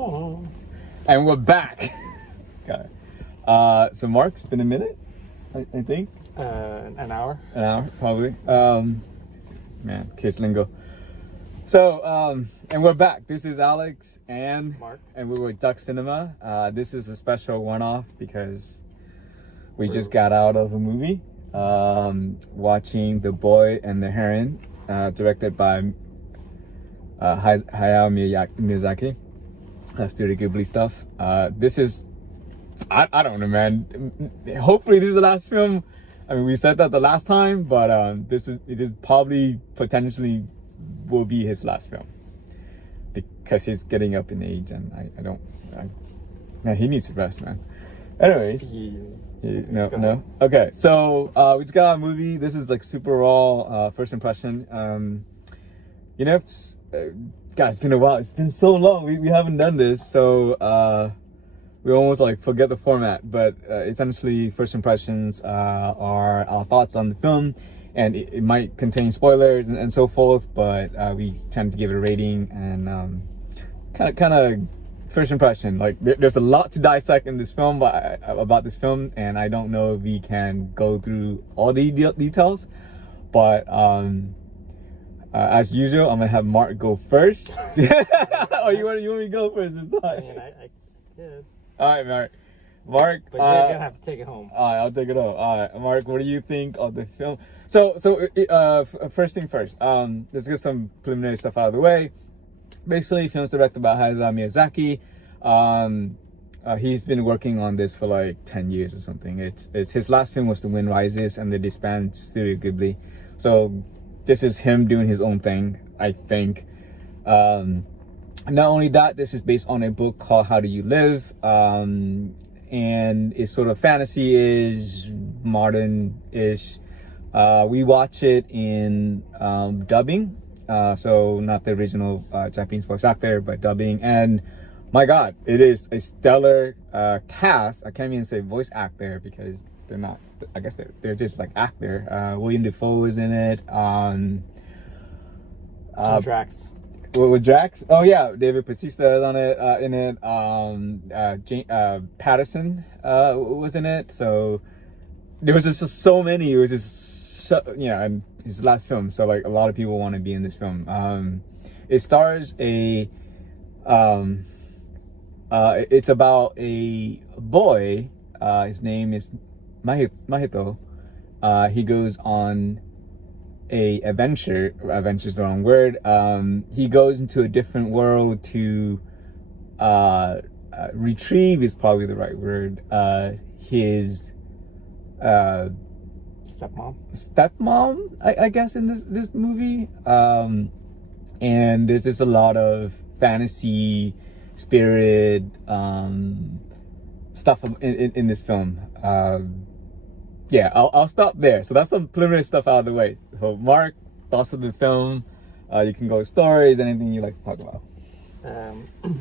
Oh. And we're back. Got it. So Mark, it's been a minute, I think. An hour. An hour, probably. Man, case lingo. So, and we're back. This is Alex and Mark. And we were at Duck Cinema. This is a special one-off because we just got out of a movie. Watching The Boy and the Heron, directed by Hayao Miyazaki. Studio Ghibli stuff. This is, I don't know, man. Hopefully this is the last film. I mean, we said that the last time, but it is probably potentially will be his last film because he's getting up in age, and man, he needs to rest, man. Anyways, no. Okay, so we just got a movie. This is like super raw first impression. You know, guys, it's been a while. It's been so long. We haven't done this, so we almost like forget the format. But essentially, first impressions are our thoughts on the film, and it might contain spoilers and so forth. But we tend to give it a rating and kind of first impression. Like there's a lot to dissect in this film, about this film, and I don't know if we can go through all the details, but as usual, I'm gonna have Mark go first. Oh, you want me to go first this time? I mean, I did. All right, Mark. But you're gonna have to take it home. All right, I'll take it home. All right, Mark, what do you think of the film? So first thing first. Let's get some preliminary stuff out of the way. Basically, film's directed by Hayao Miyazaki. He's been working on this for like 10 years or something. It's his last film was The Wind Rises, and they disbanded Studio Ghibli. So this is him doing his own thing, I think. Not only that, this is based on a book called How Do You Live? And it's sort of fantasy-ish, modern-ish. We watch it in dubbing. So not the original Japanese voice actor, but dubbing. And my God, it is a stellar cast. I can't even say voice actor because they're not. I guess they're just like actor. William Dafoe is in it. Drax. With Drax? Oh yeah, David Bautista is on it. In it. Patterson was in it. So there was just so many. It was just and his last film. So like a lot of people want to be in this film. It stars a. It's about a boy. His name is Mahito. He goes on a adventure. Adventure's the wrong word. He goes into a different world to retrieve is probably the right word. His stepmom, I guess, in this movie. And there's just a lot of fantasy spirited stuff in this film. Yeah, I'll stop there. So that's some preliminary stuff out of the way. So Mark, thoughts of the film? You can go stories, anything you like to talk about.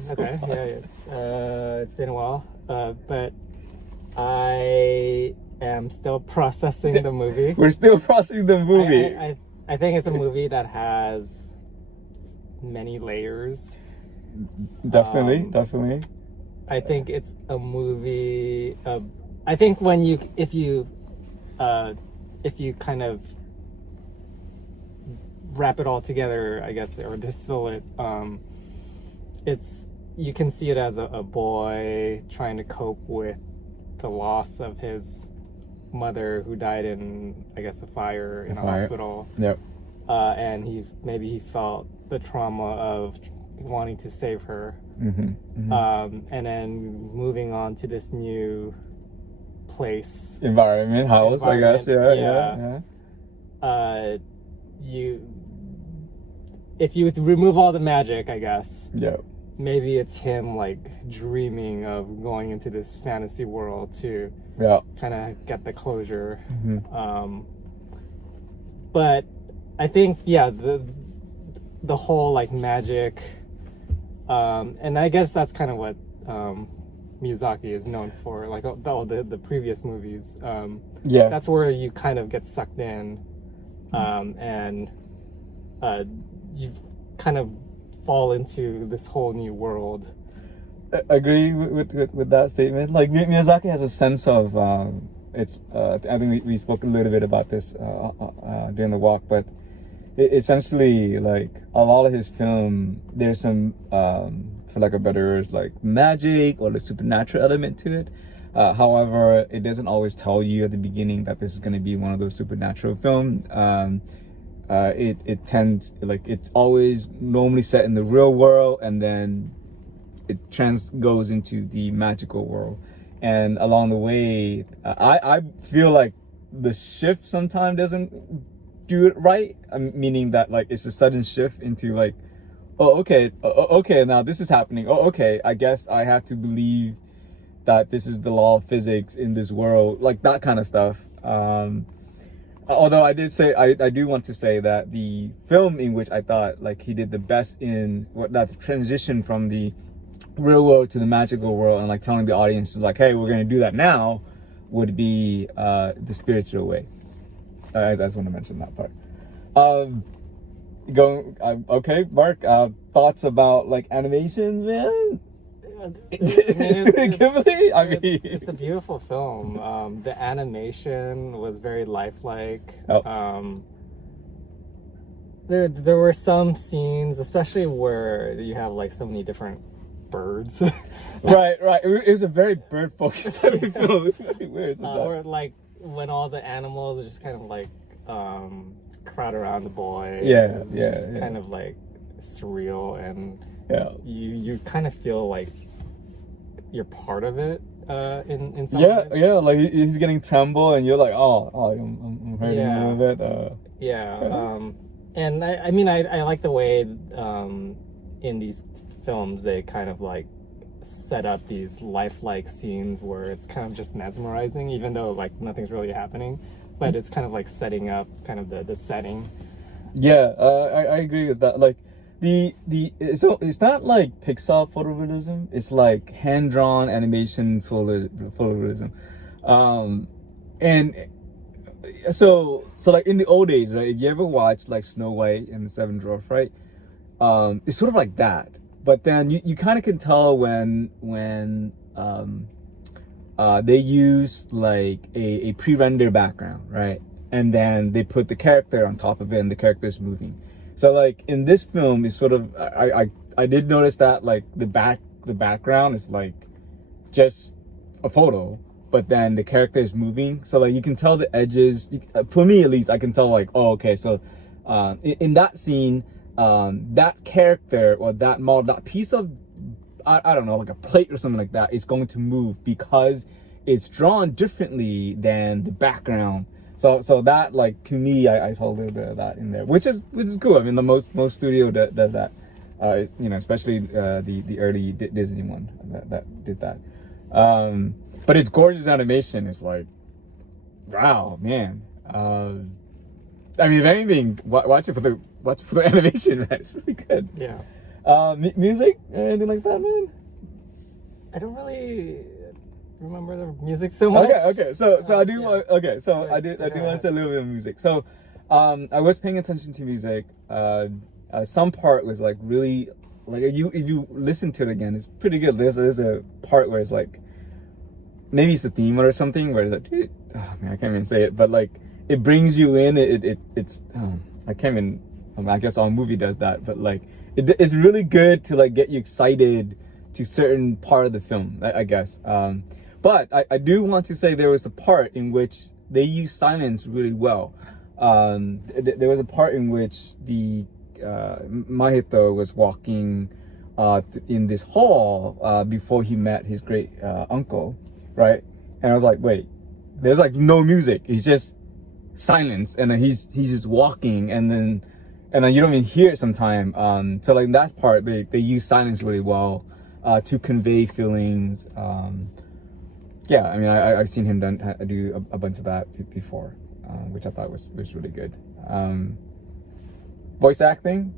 Okay, yeah, it's been a while, but I am still processing the movie. We're still processing the movie. I think it's a movie that has many layers. Definitely. I think it's a movie. I think if you kind of wrap it all together, I guess, or distill it, you can see it as a boy trying to cope with the loss of his mother who died in, I guess, a fire in a hospital. Yep. And he felt the trauma of wanting to save her. And then moving on to this new environment, house, I guess. Yeah. If you remove all the magic, I guess. Yeah. Maybe it's him like dreaming of going into this fantasy world to kind of get the closure. But I think the whole like magic, and I guess that's kind of what Miyazaki is known for, like all the previous movies. That's where you kind of get sucked in, and you kind of fall into this whole new world. agree with that statement. Like Miyazaki has a sense of it's. I think we spoke a little bit about this during the walk, but essentially, like a lot of his film, there's some, for like a better word, like magic or the supernatural element to it. However, it doesn't always tell you at the beginning that this is going to be one of those supernatural films. It tends, like, it's always normally set in the real world, and then it goes into the magical world. And along the way, I feel like the shift sometimes doesn't do it right, meaning that like it's a sudden shift into like, oh okay, okay, now this is happening, oh okay, I guess I have to believe that this is the law of physics in this world, like that kind of stuff. Although I did say, I do want to say that the film in which I thought like he did the best in that transition from the real world to the magical world, and like telling the audience like, hey, we're gonna do that now, would be The Spiritual Way. I just want to mention that part. Okay, Mark, thoughts about like animations, man? Studio Ghibli? I mean, it's a beautiful film. The animation was very lifelike. Oh. There were some scenes, especially where you have like so many different birds. right. It was a very bird focused film. It was very weird. Or like when all the animals just kind of like crowd around the boy. Yeah. Kind of like surreal, and you kind of feel like you're part of it in some ways. Yeah, like he's getting tremble, and you're like, oh, I'm hurting a little bit. And I mean, I like the way in these films they kind of like set up these lifelike scenes where it's kind of just mesmerizing, even though like nothing's really happening, but it's kind of like setting up kind of the setting. I agree with that. Like so it's not like Pixar photorealism, it's like hand-drawn animation photorealism. And so like in the old days, right, if you ever watched like Snow White and the Seven Dwarfs, right, it's sort of like that, but then you kind of can tell when they use like a pre-render background, right, and then they put the character on top of it and the character's moving. So like in this film, it's sort of, I did notice that like the background is like just a photo, but then the character is moving. So like you can tell the edges, for me at least, I can tell like, oh, okay, so in that scene, that character or that model, that piece of, I don't know, like a plate or something like that, is going to move because it's drawn differently than the background. So that, like, to me, I saw a little bit of that in there, which is cool. I mean, the most studio does that, you know, especially the early Disney one that did that. But it's gorgeous animation. It's like, wow, man. I mean, if anything, watch it for the animation, man. It's really good. Yeah. Music or anything like that, man? I don't really remember the music so much. Okay. So I do. Yeah. Okay. So I do want to say a little bit of music. So, I was paying attention to music. Some part was like really, like if you listen to it again, it's pretty good. There's a part where it's like, maybe it's the theme or something where it's like, oh man, I can't even say it, but like it brings you in. It's I can't even. I mean, I guess all movie does that, but like it's really good to like get you excited to certain part of the film, I guess. But I do want to say there was a part in which they used silence really well. There was a part in which the Mahito was walking in this hall before he met his great uncle, right? And I was like, wait, there's like no music. It's just silence, and then he's just walking, and then you don't even hear it sometime. So like that part, they use silence really well to convey feelings. Yeah, I mean, I've seen him do a bunch of that before, which I thought was really good. Voice acting,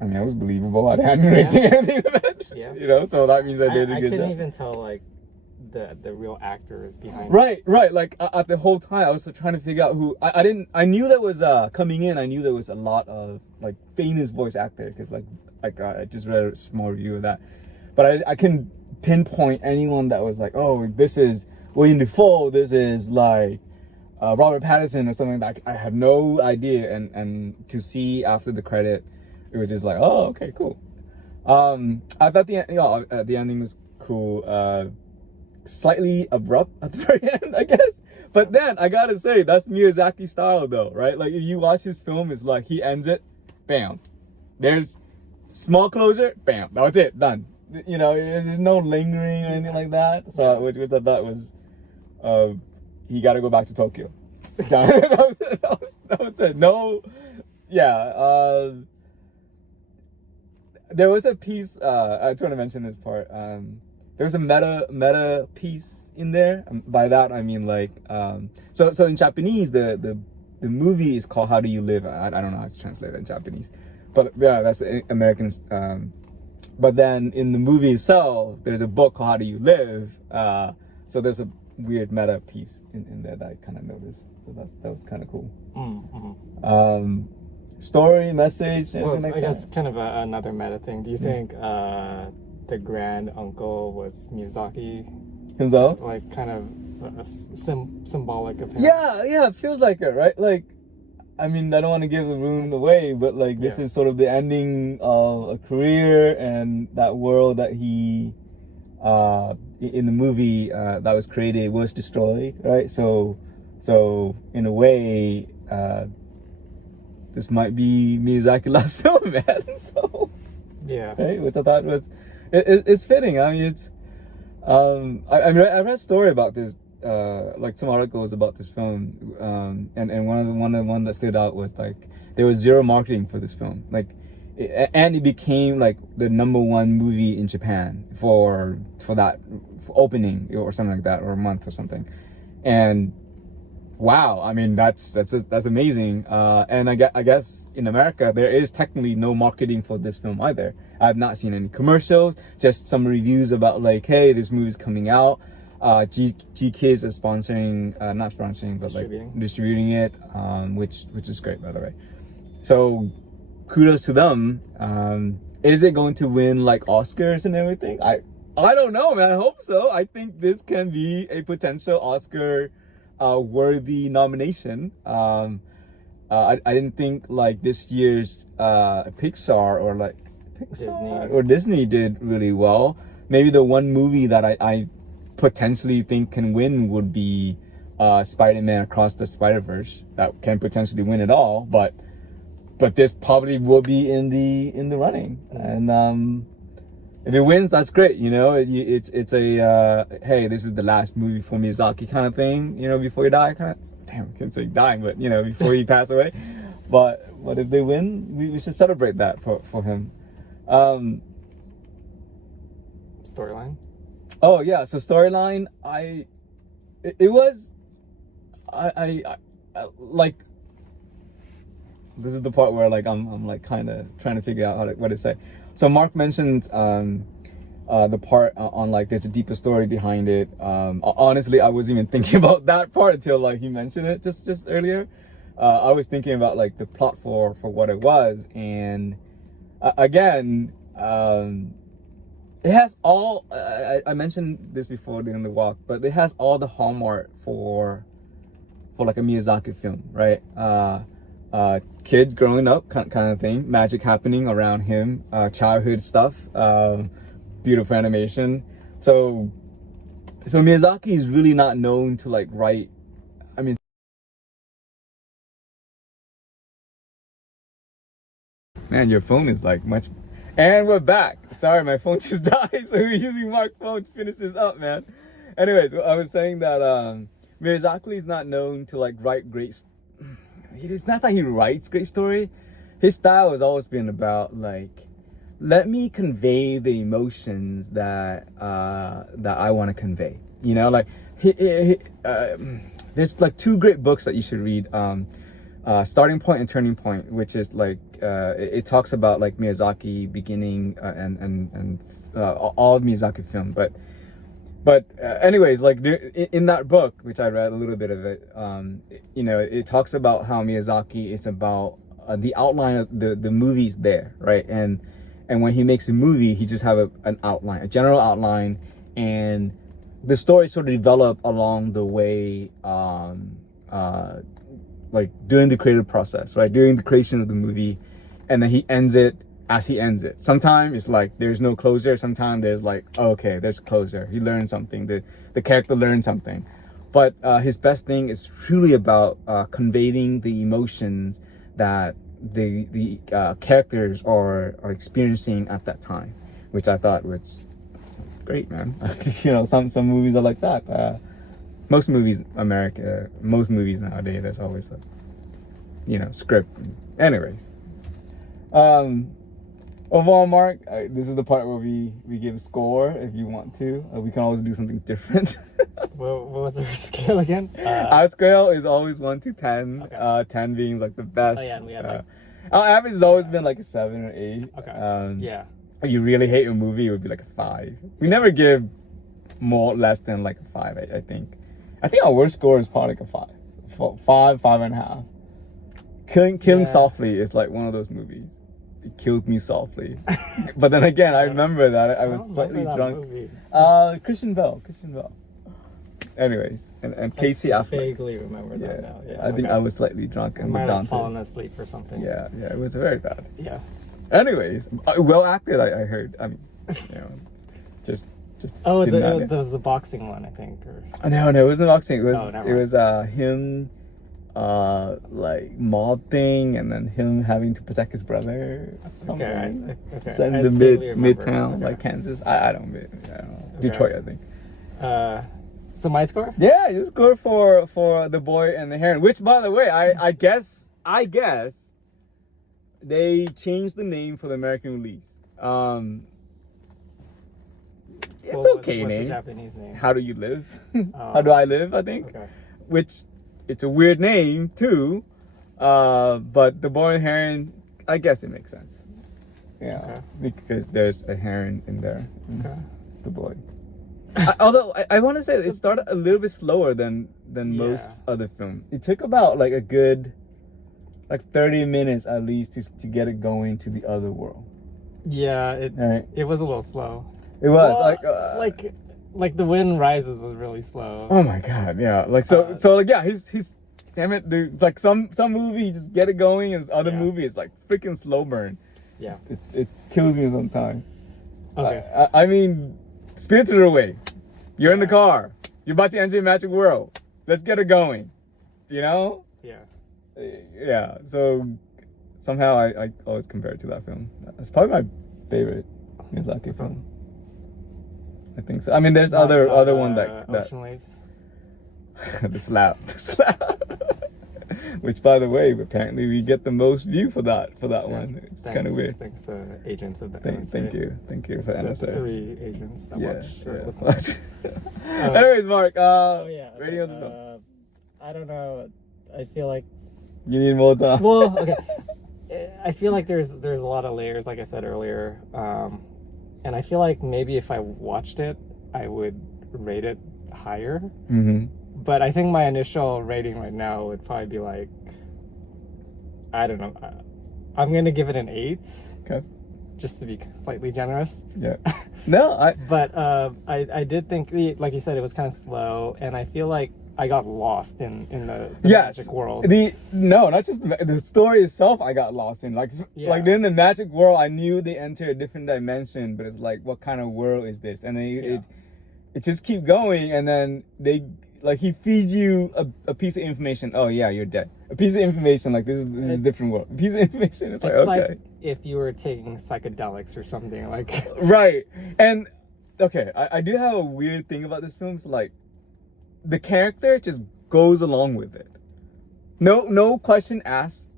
I mean, it was believable. I hadn't really seen anything of it. Yeah. You know, so that means I did a good job. I couldn't even tell like the real actors behind it. Right. Like at the whole time, I was trying to figure out who. I knew there was coming in. I knew there was a lot of like famous voice actors because like I just read a small review of that. but I can pinpoint anyone that was like, oh, this is William Defoe, this is like Robert Pattinson or something. That I had no idea, and to see after the credit, it was just like, oh, okay, cool. I thought the ending was cool. Slightly abrupt at the very end, I guess. But then I gotta say, that's Miyazaki style though, right? Like if you watch his film, it's like he ends it, bam. There's small closure, bam. That was it, done. You know, there's no lingering or anything like that. So which I thought was, he got to go back to Tokyo. that was it. No, yeah. There was a piece. I just want to mention this part. There was a meta piece in there. By that I mean like, so in Japanese, the movie is called How Do You Live? I don't know how to translate it in Japanese, but yeah, that's American. But then in the movie itself, there's a book called How Do You Live? So there's a weird meta piece in there that I kind of noticed. So that was kind of cool. Mm-hmm. Story, message, anything like that? I guess kind of another meta thing. Do you think the grand uncle was Miyazaki himself? Like kind of symbolic of him? Yeah, it feels like it, right? Like, I mean, I don't want to give the room away, but like this is sort of the ending of a career, and that world that he in the movie that was created was destroyed, right? So in a way, this might be Miyazaki's last film, man. So right? Which I thought was it's fitting. I mean, it's I read a story about this. Like some articles about this film, and one that stood out was like there was zero marketing for this film, like, and it became like the #1 movie in Japan for that opening or something like that, or a month or something. And wow, I mean that's amazing. And I guess in America there is technically no marketing for this film either. I've not seen any commercials, just some reviews about like, hey, this movie's coming out. G Kids is sponsoring, not sponsoring, but like distributing it, which is great, by the way. So kudos to them. Is it going to win like Oscars and everything? I don't know, man. I hope so. I think this can be a potential Oscar worthy nomination. I didn't think like this year's Pixar or Disney did really well. Maybe the one movie that I potentially think can win would be Spider-Man Across the Spider-Verse. That can potentially win it all, but this probably will be in the running. And if it wins, that's great. You know, it's a hey, this is the last movie for Miyazaki kind of thing. You know, before you die, kind of. Damn, I can't say dying, but you know, before he pass away. But if they win, we should celebrate that for him. Storyline. Oh yeah, so storyline, I like, this is the part where like I'm like kind of trying to figure out what to say. So Mark mentioned the part on like there's a deeper story behind it. Honestly, I wasn't even thinking about that part until like he mentioned it just earlier. I was thinking about like the plot for what it was, and again, it has all, I mentioned this before during the walk, but it has all the hallmark for like a Miyazaki film, right? Kid growing up kind of thing, magic happening around him, childhood stuff, beautiful animation. So Miyazaki is really not known to like write, I mean, man, your phone is like much. And we're back. Sorry, my phone just died, so we're using Mark's phone to finish this up, man. Anyways, I was saying that Miyazaki is not known to like write great. It's not that he writes great story. His style has always been about like, let me convey the emotions that I want to convey. You know, like there's like 2 great books that you should read. Starting Point and Turning Point, which is like it talks about like Miyazaki beginning and all of Miyazaki film, but anyways, like in that book, which I read a little bit of it, you know, it talks about how Miyazaki is about the outline of the movies there, right? And And when he makes a movie, he just have an outline, a general outline, and the story sort of develop along the way, like during the creative process, right? During the creation of the movie, and then he ends it as he ends it. Sometimes it's like there's no closure. Sometimes there's like, oh, okay, there's closure. He learned something. The character learned something. But his best thing is truly about conveying the emotions that the characters are experiencing at that time, which I thought was great, man. You know, some movies are like that. Most movies nowadays, there's always a, you know, script. Anyways, overall mark, this is the part where we give a score if you want to. We can always do something different. What was our scale again? Our scale is always 1 to 10. Okay. 10 being like the best. Oh yeah, and we had like, our average has always been like a 7 or 8. okay. Yeah. If you really hate a movie, it would be like a 5. We never give less than like a 5. I think our worst score is probably like a 5, 5.5. Killing Softly is like one of those movies. It killed me softly. But then again, I remember that I was slightly drunk. Christian Bell. Anyways, and Casey Affleck. I vaguely remember that now. Yeah, I think I was slightly drunk and might have fallen asleep or something. Yeah, it was very bad. Yeah. Anyways, well acted. I heard. I mean, you know, just. Oh, that was the boxing one, I think. Or no, it wasn't boxing. It was never it was him, like mob thing, and then him having to protect his brother. Something. Okay. It's in the midtown, like Kansas. I don't know. Okay. Detroit, I think. So my score? Yeah, you scored for The Boy and the Heron, which, by the way, I guess they changed the name for the American release. It's okay what's name. The Japanese name? How Do You Live? How Do I Live? I think. Okay. Which it's a weird name too, but The Boy and the Heron, I guess it makes sense. Yeah, because there's a heron in there. Okay. The boy. Although I want to say it started a little bit slower than most other films. It took about like a good 30 minutes at least to get it going to the other world. Yeah, it was a little slow. It was like The Wind Rises was really slow. Oh my god, yeah. Like so like yeah, he's damn it, dude. Like some movie just get it going, and other movie is like freaking slow burn. Yeah. It kills me sometimes. Okay. I mean, Spirited Away. You're in the car. You're about to enter the magic world. Let's get it going. You know? Yeah. Yeah. So somehow I always compare it to that film. It's probably my favorite Miyazaki film. I think so. I mean, there's other one that Ocean Waves. the slap. Which, by the way, apparently we get the most view for that one. It's kind of weird. Thanks, agents of the Thank you for NSA. 3 agents that watch. Anyways, Mark. Rating of the film. I don't know. I feel like you need more time. Well, okay. I feel like there's a lot of layers, like I said earlier, and I feel like maybe if I watched it, I would rate it higher. Mm-hmm. But I think my initial rating right now would probably be like, I don't know. I'm going to give it an 8. Okay. Just to be slightly generous. Yeah. No, But I did think, like you said, it was kind of slow. And I feel like I got lost in the magic world. Not just the story itself I got lost in. Like in the magic world, I knew they entered a different dimension. But it's like, what kind of world is this? And then it just keep going. And then he feeds you a piece of information. Oh yeah, you're dead. A piece of information like this is a different world. A piece of information. It's like, okay. Like if you were taking psychedelics or something like. Right. And okay, I do have a weird thing about this film. It's like the character just goes along with it. No question asked.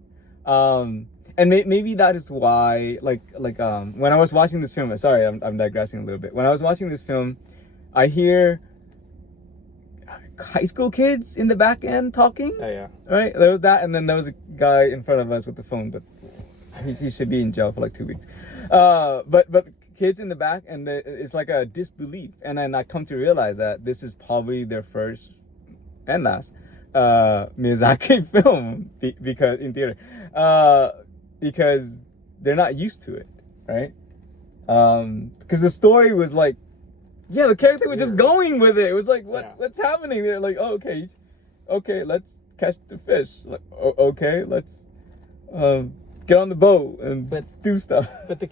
And maybe that is why when I was watching this film. Sorry, I'm digressing a little bit. When I was watching this film, I hear high school kids in the back end talking. Oh yeah. Right? There was that, and then there was a guy in front of us with the phone, but he should be in jail for like 2 weeks. But kids in the back, and it's like a disbelief. And then I come to realize that this is probably their first and last Miyazaki film because in theater, because they're not used to it, right? Because the story was like, yeah, the character was just going with it. It was like, what's happening? They're like, oh, okay, let's catch the fish. Like, okay, let's get on the boat and do stuff. But the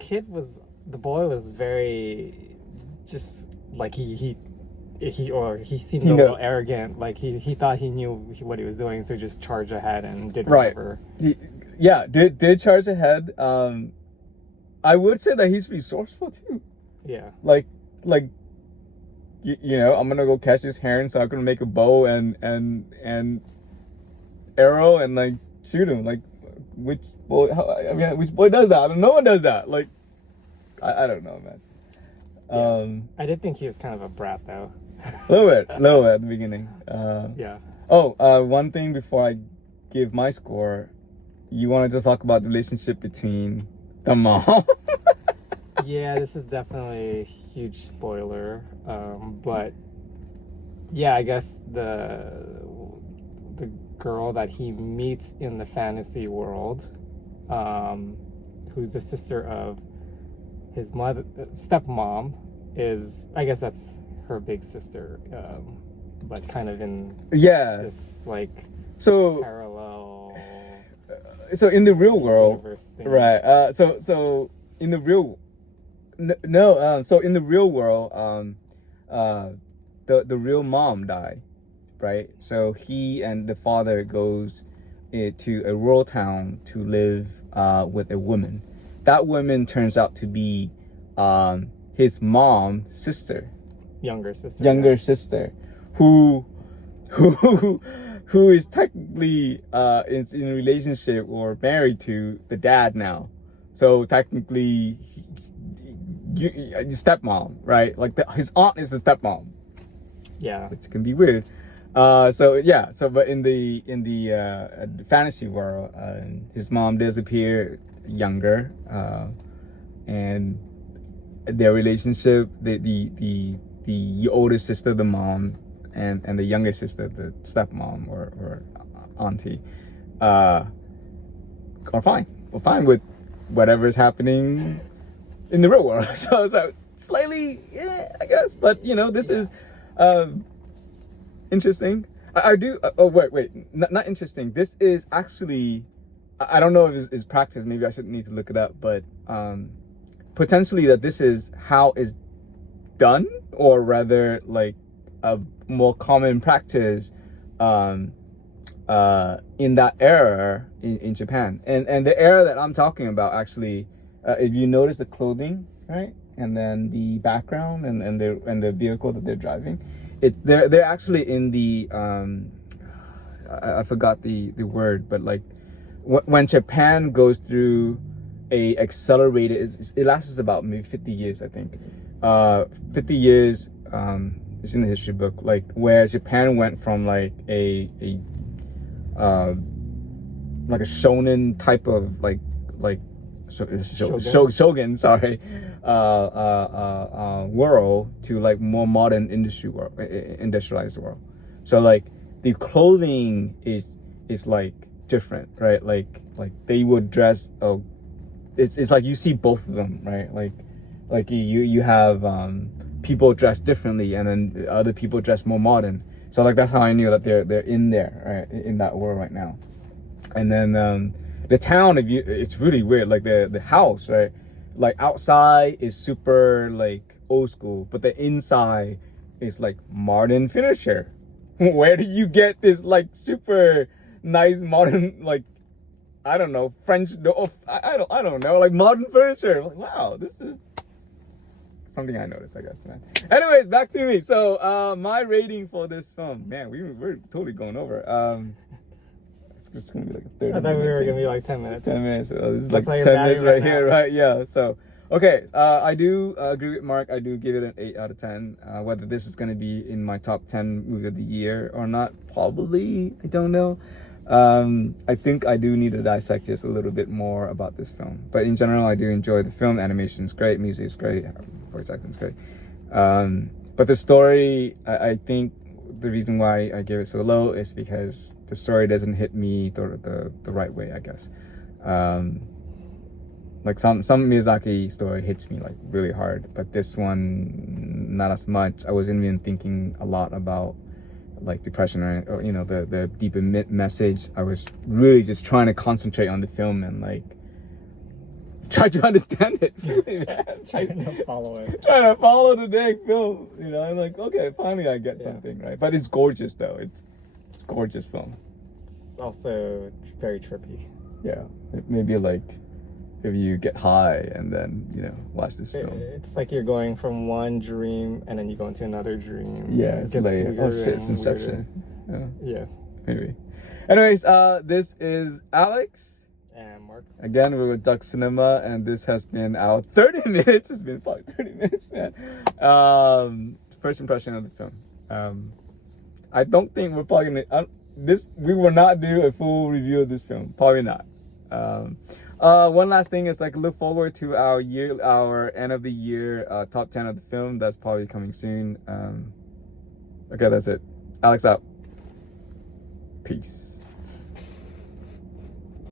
boy was very, just like he seemed a little arrogant. Like he thought he knew what he was doing, so he just charged ahead and did whatever. Did charge ahead. I would say that he's resourceful too. Yeah. Like you know, I'm gonna go catch this heron, so I'm gonna make a bow and arrow and like shoot him. Like, which boy? Which boy does that? I mean, no one does that. Like, I don't know, man. Yeah. I did think he was kind of a brat though. A little bit at the beginning. Yeah. One thing before I give my score, you want to just talk about the relationship between the mom? Yeah, this is definitely a huge spoiler. But yeah, I guess the girl that he meets in the fantasy world, who's the sister of his stepmom, is, I guess that's her big sister, but kind of in this like parallel. So in the real world, right? So in the real, so in the real world, the real mom died, right? So he and the father goes to a rural town to live with a woman. That woman turns out to be his mom's sister, younger sister, who is technically in a relationship or married to the dad now. So technically, stepmom, right? Like his aunt is the stepmom. Yeah, which can be weird. But in the fantasy world, his mom does appear younger, and their relationship, the older sister, the mom, and the younger sister, the stepmom or auntie, are fine. We're fine with whatever is happening in the real world. So slightly, I guess. But this is interesting. I do. Not interesting. This is actually, I don't know if it's practice. Maybe I should need to look it up. But potentially that this is how it's done, or rather like a more common practice in that era in Japan. And the era that I'm talking about, actually, if you notice the clothing, right, and then the background and the vehicle that they're driving, they're actually in the I forgot the word, but like when Japan goes through a accelerated, it lasts about maybe 50 years, I think. 50 years, it's in the history book, like where Japan went from like a shonen type of shogun, sorry, world to like more modern industrialized world. So like the clothing is like different, right? Like they would dress. It's like you see both of them, right? Like you have people dressed differently, and then other people dress more modern. So like that's how I knew that they're in there, right, in that world right now. And then the town, it's really weird. Like the house, right? Like outside is super like old school, but the inside is like modern furniture. Where do you get this like super nice modern, like, I don't know, French? I don't know, like modern furniture. Like, wow, this is something I noticed, I guess, man. Anyways, back to me. So my rating for this film, man, we're totally going over. It's gonna be like a 30 minute. I thought we were gonna be like 10 minutes. 10 minutes. This is like 10 minutes right here, right? Yeah. So okay, I do agree with Mark. I do give it an 8 out of 10. Whether this is gonna be in my top 10 movie of the year or not, probably, I don't know. I think I do need to dissect just a little bit more about this film. But in general, I do enjoy the film. Animation is great, music is great, voice acting is great. But the story, I think the reason why I gave it so low is because the story doesn't hit me the right way, I guess. Like some Miyazaki story hits me like really hard, but this one not as much. I wasn't even thinking a lot about like depression or you know the deeper message. I was really just trying to concentrate on the film and like try to understand it. Trying to follow it. Trying to follow the dang film, you know. I'm like, okay, finally I get something, right? But it's gorgeous though. It's gorgeous film. It's also very trippy. Yeah, maybe like if you get high and then you know watch this film. It's like you're going from one dream and then you go into another dream. Yeah, it's like oh shit, it's Inception. Yeah, maybe. Anyways, this is Alex. And Mark. Again, we're with Duck Cinema, and this has been our 30 minutes. It's been probably 30 minutes, man. First impression of the film. I don't think we're probably gonna. We will not do a full review of this film. Probably not. One last thing is like look forward to our end of the year top 10 of the film. That's probably coming soon. Okay, that's it. Alex out. Peace.